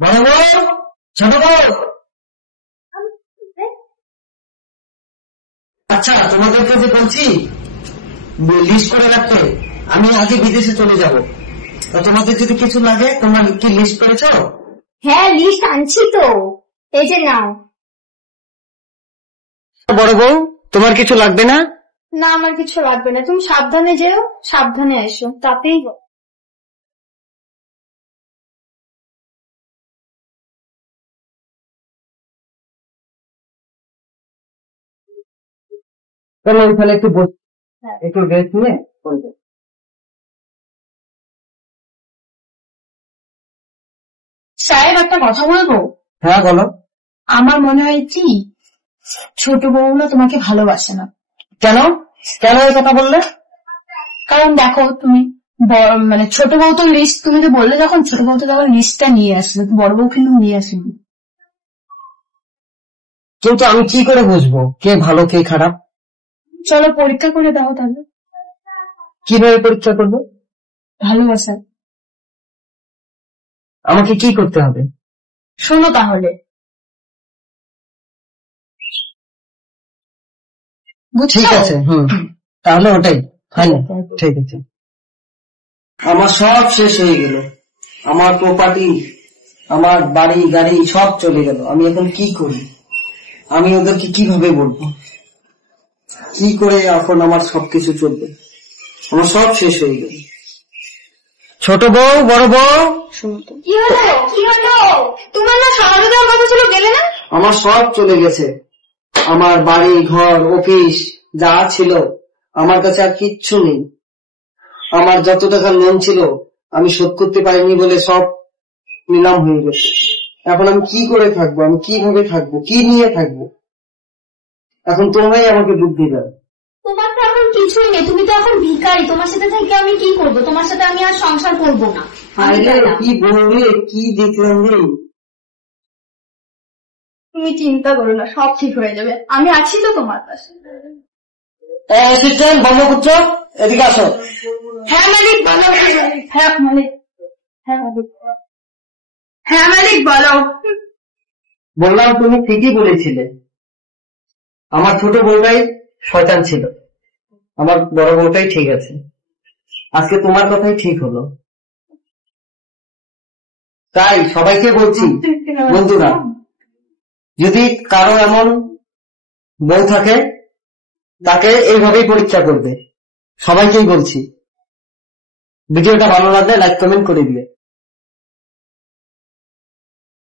বড় বউ, ছোট বউ। আচ্ছা, তোমাদেরকে যে বলছি লিস্ট করে রাখতে, আমি আগে বিদেশে চলে যাব, তো তোমাদের যদি কিছু লাগে, তোমরা কি লিস্ট করেছো? হ্যাঁ, লিস্ট আনছি তো, এই যে নাও। বড় বউ, তোমার কিছু লাগবে না? না, আমার কিছু লাগবে না, তুমি সাবধানে যেও, সাবধানে এসো, তাতেই হোক। চলো ওইখানে একটু বস, একটু রেস্ট নিয়ে করবে। সাহেব, একটা কথা বলবো? হ্যাঁ বলো। আমার মনে হয় কি, ছোট বউ না তোমাকে ভালোবাসে না। কেন কেন এই কথা বললে? কারণ দেখো, তুমি মানে ছোট বউ তো লিস্ট, তুমি তো বললে যখন ছোট বউ তো তখন লিস্টটা নিয়ে আসবে, বড় বউ কিন্তু নিয়ে আসেনি। কিন্তু আমি কি করে বুঝবো কে ভালো কে খারাপ? চলো পরীক্ষা করে দাও তাহলে। কিভাবে পরীক্ষা করবো? ভালোবাসা। আমাকে কি করতে হবে? শোনো তাহলে, ঠিক আছে, তাহলে ওটাই ফাইনাল। ঠিক আছে, আমার সব শেষ হয়ে গেল, আমার প্রপার্টি, আমার বাড়ি গাড়ি সব চলে গেল। আমি এখন কি করি? আমি ওদেরকে কিভাবে বলবো? কি করে এখন আমার সবকিছু চলবে? আমার সব শেষ হয়ে গেল। ছোট বউ, বড় বউ, কি হলো? কি হলো? তোমার না সকালে দেওয়ার কথা ছিল, গেলে না? আমার সব চলে গেছে। আমার বাড়ি ঘর অফিস যা ছিল, আমার কাছে আর কিচ্ছু নেই। আমার যত টাকা লোন ছিল আমি শোধ করতে পারিনি বলে সব নিলাম হয়ে গেছে। এখন আমি কি করে থাকবো? আমি কিভাবে থাকবো? কি নিয়ে থাকবো? এখন তোমরাই আমাকে বুদ্ধি দাও। তোমার তো এখন কিছুই নেই, তুমি তো এখন ভিখারি, তোমার সাথে থেকে আমি কি করবো? তোমার সাথে আমি আর সংসার করবো না। কি বলবে, কি দেখলাম রে? তুমি চিন্তা করো না, সব ঠিক হয়ে যাবে, আমি আছি তো তোমার পাশে। অ্যাসিস্ট্যান্ট ব্রহ্মপুত্র, এদিকে আসো। হ্যাঁ মালিক, বলো। হ্যাঁ মালিক, হ্যাঁ মালিক, হ্যাঁ মালিক বলো। বললাম তুমি ঠিকই বলেছিলে, আমার ছোট বউটাই শয়তান ছিল, আমার বড় বউটাই ঠিক আছে। আজকে তোমার কথাই ঠিক হলো। তাই সবাইকে বলছি, বন্ধুরা, যদি কারো এমন বউ থাকে তাকে এইভাবেই পরীক্ষা করবে। সবাইকেই বলছি। ভিডিওটা ভালো লাগলে লাইক কমেন্ট করে দিবে।